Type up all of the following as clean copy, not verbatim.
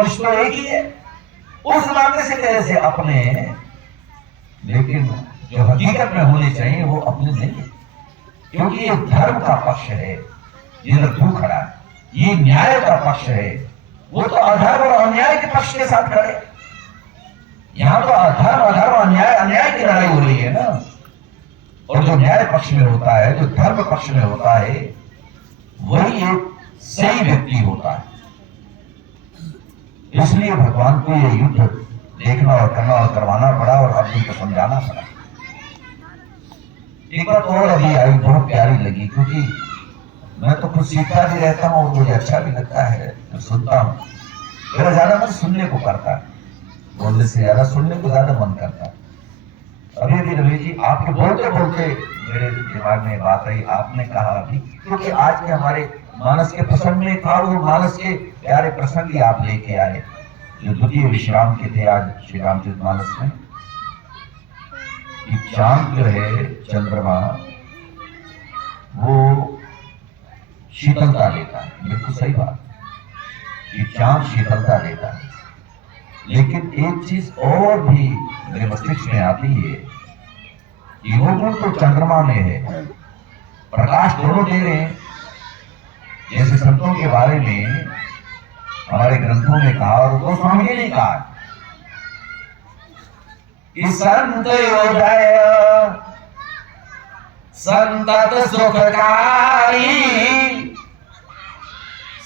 वंश तो एक ही है, उस नाते से कैसे अपने, लेकिन जो हकीकत में होने चाहिए वो अपने नहीं है, क्योंकि ये धर्म का पक्ष है, ये तू खड़ा है, ये न्याय का पक्ष है, वो तो अधर्म और अन्याय के पक्ष के साथ खड़े। यहां तो अधर्म अधर्म अन्याय अन्याय की लड़ाई हो रही है ना। और जो न्याय पक्ष में होता है, जो धर्म पक्ष में होता है, वही एक सही व्यक्ति होता है। इसलिए भगवान को ये युद्ध देखना और करना और करवाना पड़ा और अर्जुन को समझाना पड़ा। एक बात और अभी आई, बहुत प्यारी लगी, क्योंकि मैं तो कुछ सीखता भी रहता हूँ और मुझे अच्छा भी लगता है, मैं सुनता हूँ। मेरा ज्यादा मन सुनने को करता है, बोलने से ज्यादा सुनने को ज्यादा मन करता है। अभी अभी रमेश जी आपके बोलते बोलते मेरे दिमाग में बात आई, आपने कहा अभी, क्योंकि आज के हमारे मानस के प्रसंग में था, वो मानस के प्यारे प्रसंग ही आप लेके आए जो द्वितीय विश्राम के थे आज श्री रामचरित मानस में। चांद जो है, चंद्रमा, वो शीतलता देता है, बिल्कुल सही बात। ये चांद शीतलता देता है, लेकिन एक चीज और भी मेरे मस्तिष्क में आती है, वो गुण तो चंद्रमा में है, प्रकाश दोनों दे रहे हैं। जैसे संतों के बारे में हमारे ग्रंथों में कहा, और वो स्वामी जी ने कहा कि संत उदय संतत सुखकारी,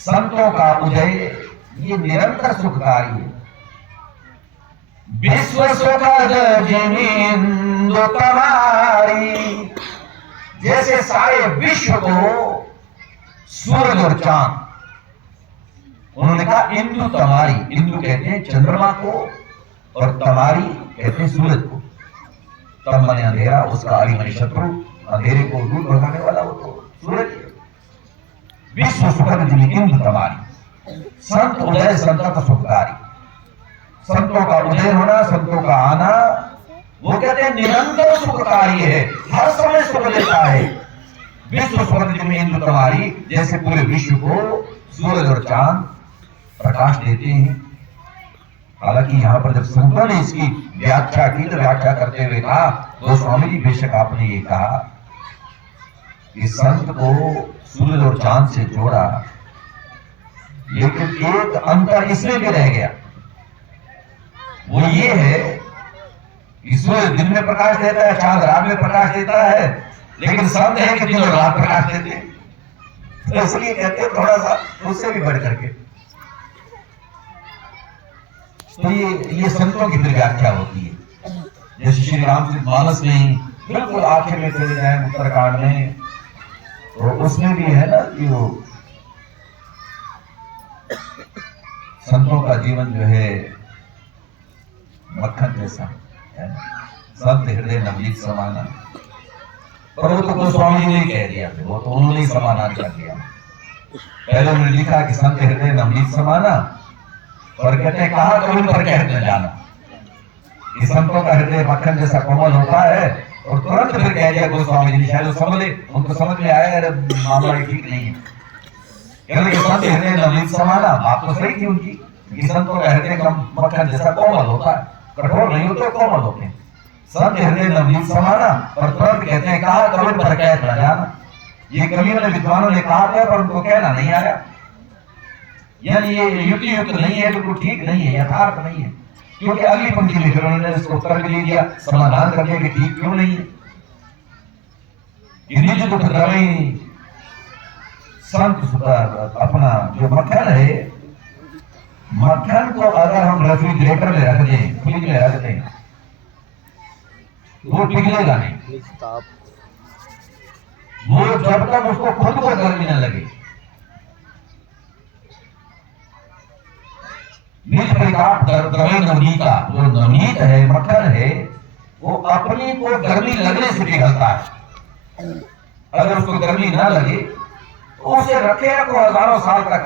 संतों का उदय ये निरंतर सुखकारी है। विश्व सुखद जिनिंदु तमारी, जैसे सारे विश्व को सूरज और चांद, उन्होंने कहा इंदु तमारी, इंदु कहते हैं चंद्रमा को और तमारी कहते हैं सूरज को। तम मने अंधेरा, उसका अरिमनि शत्रु, अंधेरे को दूर भगाने वाला वो तो सूरज है। विश्व सुखद जिनि इंदु तमारी, संत उदय संतत सुखकारी। संतों का उदय होना, संतों का आना, वो कहते हैं निरंतर सुखकारी है, हर समय सुख देता है। विश्व सुखद जिनि इंदु तमारी, जैसे पूरे विश्व को सूरज और चांद प्रकाश देते हैं। हालांकि यहां पर जब संतों ने इसकी व्याख्या की तो व्याख्या करते हुए कहा, तो स्वामी जी बेशक आपने ये कहा कि संत को सूरज और चांद से जोड़ा, लेकिन एक अंतर इसमें भी रह गया, वो ये है कि सूरज दिन में प्रकाश देता है, चांद रात में प्रकाश देता है, लेकिन संत है कि दिन और रात प्रकाश देते हैं। तो इसलिए कहते हैं थोड़ा सा उससे भी बढ़ करके। तो ये संतों की फिर व्याख्या होती है। जैसे श्री रामचरित मानस में ही बिल्कुल आखिर में चले जाए उत्तरकांड में, तो उसमें भी है ना कि वो संतों का जीवन जो है मक्खन जैसा है, संत हृदय नवनीत समाना। पर वो तो गोस्वामी जी ने कह दिया, वो तो उन्होंने ही समानान कर दिया। पहले उन्होंने लिखा कि संत हृदय नवनीत समाना, और कहते हैं कहा कभी पर कहते जाना कि संतों का हृदय मक्खन जैसा कोमल होता है, और तुरंत फिर कह दिया गोस्वामी जी, शायद समझे, उनको समझ में आया अरे मामला ठीक नहीं है। कहते कि संत हृदय नवनीत समाना, बात तो सही थी उनकी कि संतों का हृदय मक्खन जैसा कोमल होता है, कठोर नहीं होते, कोमल होते हैं। संत हृदय नवनीत समाना, और तुरंत कहते हैं कहा कभी पर कहते जाना। ये कवियों ने विद्वानों ने कहा था, पर उनको कहना नहीं आया। यानी ये युक्ति युक्त नहीं है, बिल्कुल ठीक नहीं है, यथार्थ नहीं है, क्योंकि अगली पंक्ति में फिर उन्होंने इसको तर्क दे दिया, समाधान करने के ठीक क्यों नहीं है। निज दुख द्रवई संत अपना जो मक्खन है, मक्खन को अगर हम रेफ्रिजरेटर में रख दें, फ्रिज में रख दें, वो पिघलेगा नहीं। वो जब तक उसको खुद को गर्मी न लगे, निज परिताप द्रवई नवनीता, जो नवनीत है मक्खन है, वो अपनी को गर्मी लगने से पिघलता है। अगर उसको गर्मी ना लगे तो उसे रखे रखो हजारों साल तक।